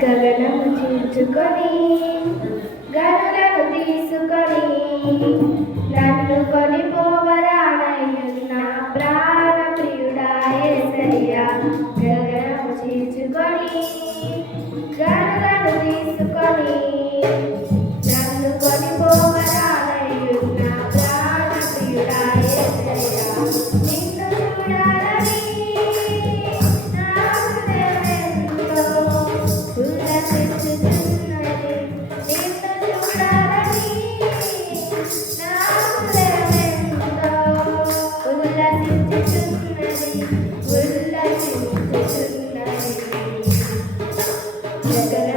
గగనము చీల్చుకొని గనులను తీసుకొని నన్ను కొనిపోవరా నా ప్రాణ ప్రియుడాయే సయ్యా గగనము చీల్చుకొని గనులను తీసుకొని Yeah.